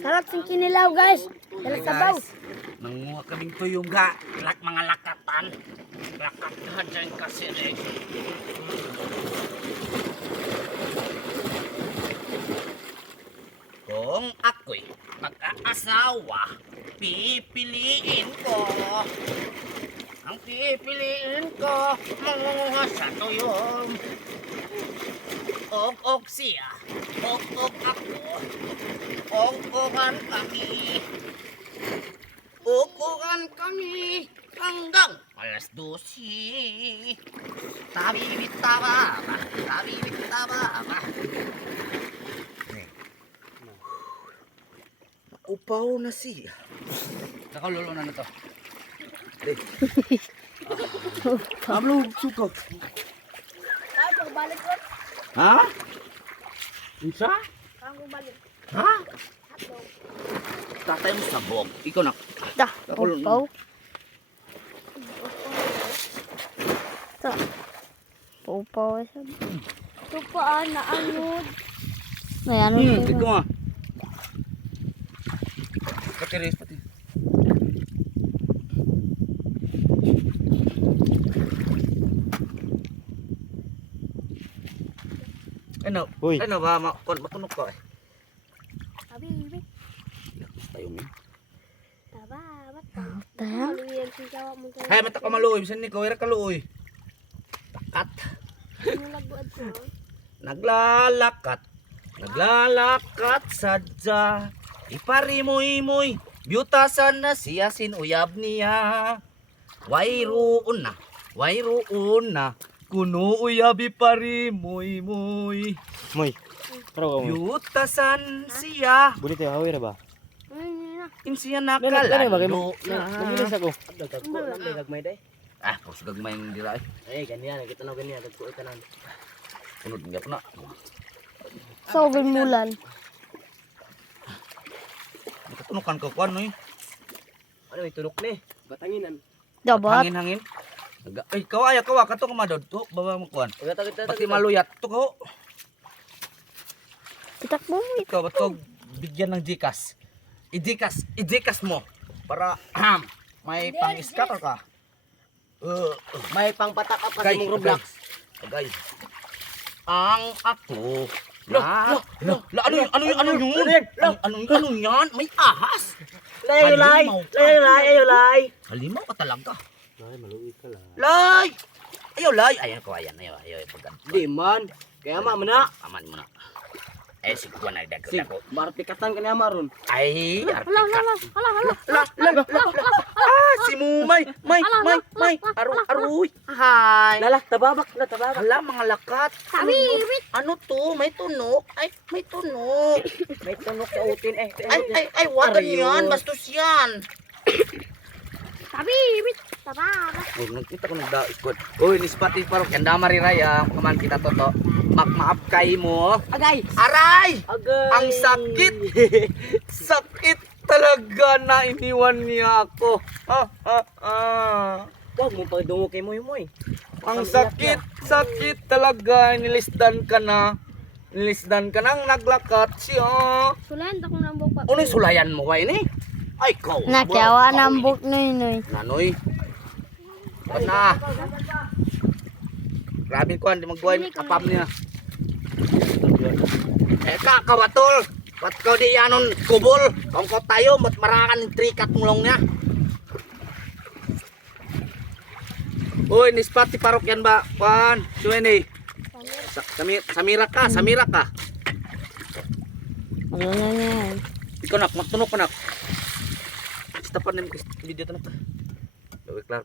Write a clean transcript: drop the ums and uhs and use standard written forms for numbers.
Sarap sing kinilaw guys. Dala sabaw. Nanguha kaming tuyong ga. Mga lakatan. Lakatan dyan kasi eh. Kung ako'y mag-aasawa, pipiliin ko. Ang pipiliin ko, mangunguha sa tuyong. Og siya, og ako, og-ogan kami. Og-ogan kami hanggang alas 12. Tabibit tababa, tabibit tababa. Upaw na siya. Nakalulo na to. Ablo, suka. Ay, pagbalik ko. Ha? Isa? Pagbalik. Ha? Tatay mo sabog. Ikaw na. Dah, Nakalulo na. upaw. Ta. Upaw sa. Tupaan na anod. May ano Ikaw to. nga. Pati rin, pati. Ano? Uy. Ano ba? Matunok ka eh. Habibi. Tayo mo. Taba, bata. Maluyag si sawa mo tayo. Hay, mata ka maluoy. Bisan ni ko, ira ka luoy. Takat. Ano nagbuad ko? Naglalakat. Naglalakat sadya. Iparimoy-moy. Biyutasan na siya sinuyab niya. Wayroon na. Wayroon na. Kuno uyabi parimoy-moy. Moy. Taro ka mo. Biyutasan siya. Bulit yung hawir ba? Ay, Insiya Kani ba nakalalo. Nagilis ako. Dagko na may gagmay day. Ah, pus gagmay ng dira eh. Eh ganyan kita na ganyan dagko ikanan. Unod niya po na. so mulan. Nakatunukan ka kuan no eh. Ano may tulok ni? Batanginan. Dabat. Hangin-hangin. Ay, kawaya kawa ka to kumadod to. Baba mo kuan. Kita Pati maluyat to ko. Pitak mo. Ikaw ba't ko bigyan ng Gcash? I-Gcash mo. Para may pang-scatter ka. May pangpatak up Kay, kasi mong Roblox. Agay. Ang ako. Ano yan? May ahas. Lay. Halimaw ka talaga. Ay maluwi ka lang. Lay! Ayaw. Ayaw. Di man. Kaya ma mana. Aman mo na. Eh, siguro na Sig, nagdagdag ako. martikatan ka niya maron. Ay, Hala, artika. hala. Si Mumay. May. Aruy. Hi. Lala, tababak. Hala, mga lakat. Habibit. Ano to? May tunok? Ay, may tunok. May tunok sa utin eh. Ay, watan yan. Bastos yan. Habibit. Taba. Oh, nagkita ko nagdaikot. Uy, nispati parok. Yan damari raya. Kaman kita toto. Makmaap kay mo. Agay. Aray! Agay. Ang sakit. Sakit talaga na iniwan niya ako. Wag mo pagdungo kay Moy. Ang sakit talaga. Nilisdan ka na. Nang naglakat siya. Sulan akong nambok pa. Uno'y sulayan mo kayo ni? Ay, ko. Nakyawa nambok noy. Nanoy. Ba't na? Grabe ko, hindi magbuhay. Kapam niya. Kawatol. Ba't ko di yanon kubol? Kung ko tayo, mat marakan ng trikat mulong niya. Uy, nispati parok yan ba? Kuan, suwene. Samira ka. Ano na yan? Ikaw nak, magtunok ka nak. Stapan na video tanok ka. Gawin klaro